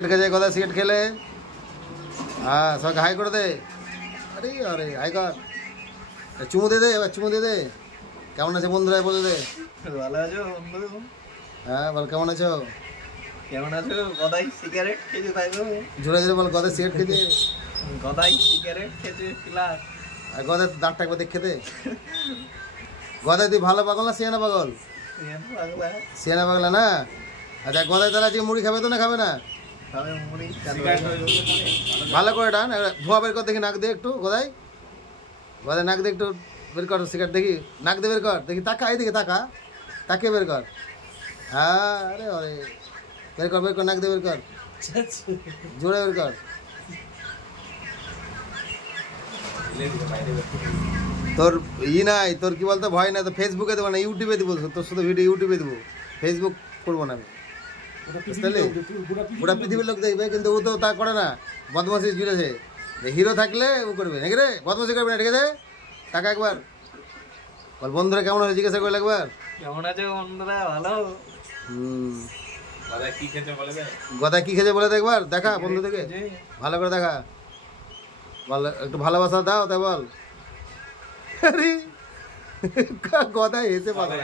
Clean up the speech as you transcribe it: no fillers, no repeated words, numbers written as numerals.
কথা সিগারেট খেলে হ্যাঁ সবাইকে হাই করে দে। আরে আরে হাই কর, চুমু দে দে, এবার চুমু দে দে। কেমন আছে বন্ধুরা বলে দে। ভালো আছো বন্ধু? হ্যাঁ বল কেমন আছো? কেমন আছো? গদাই সিগারেট খেয়েছো তাই তো? জোরে জোরে বল, গদে সিগারেট খেয়েছে। গদাই সিগারেট খেয়েছে ক্লাস। আর গদে দাঁতটা একবার দেখে দে। গদে তুই ভালো পাগল না সিয়ানা পাগল? সিয়ানা পাগলা না। আচ্ছা গদায় তাহলে আজকে মুড়ি খাবে তো না খাবে না? ভালো করে ডান, ধোয়া বের কর দেখি, নাক দিয়ে একটু গদাই, গদায় নাক দিয়ে একটু বের কর সিগারেট দেখি, নাক দিয়ে বের কর দেখি, তাকা এইদিকে তাকা, তাকে বের কর। হ্যাঁ আরে আরে বের কর বের কর, নাক দিয়ে বের কর, জোরে বের কর। তোর নাই, তোর কি বলতো ভয় না তো, ফেসবুকে দেবো না, ইউটিউবে দেবো, তোর শুধু ভিডিও ইউটিউবে দেবো, ফেসবুক করবো না আমি। গোটা পৃথিবীর লোক দেখবে, কিন্তু ও তো তা করে না, বদমাশি জুড়েছে। হিরো থাকলে ও করবে নাকি রে, বদমাশি করবে না, ঠিক আছে? টাকা একবার বল বন্ধুরা কেমন হয়েছে জিজ্ঞাসা করলে একবার। কেমন আছে বন্ধুরা? ভালো। গদা কি খেয়েছে বলে দে একবার, দেখা বন্ধু থেকে ভালো করে দেখা, ভালো একটু ভালোবাসা দাও তাই বল। আরে গদা এসে পাগল।